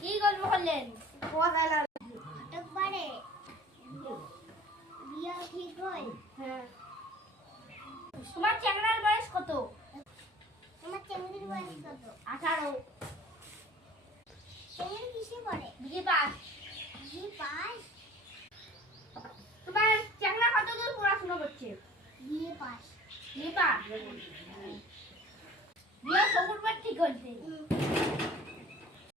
কি গল্প করলেন? তোমার চ্যাংড়ার বয়স কত? তোমার চ্যাংড়ির বয়স কত? 18। চ্যাংড়ি কিসে পড়ে? বিয়ে পাস। বিয়ে পাস? তোমার চ্যাংড়া কত দূর পড়াশোনা করছে? বিয়ে পাস। বিয়ে পাস। বিয়ে সবুর পর ঠিক হচ্ছে।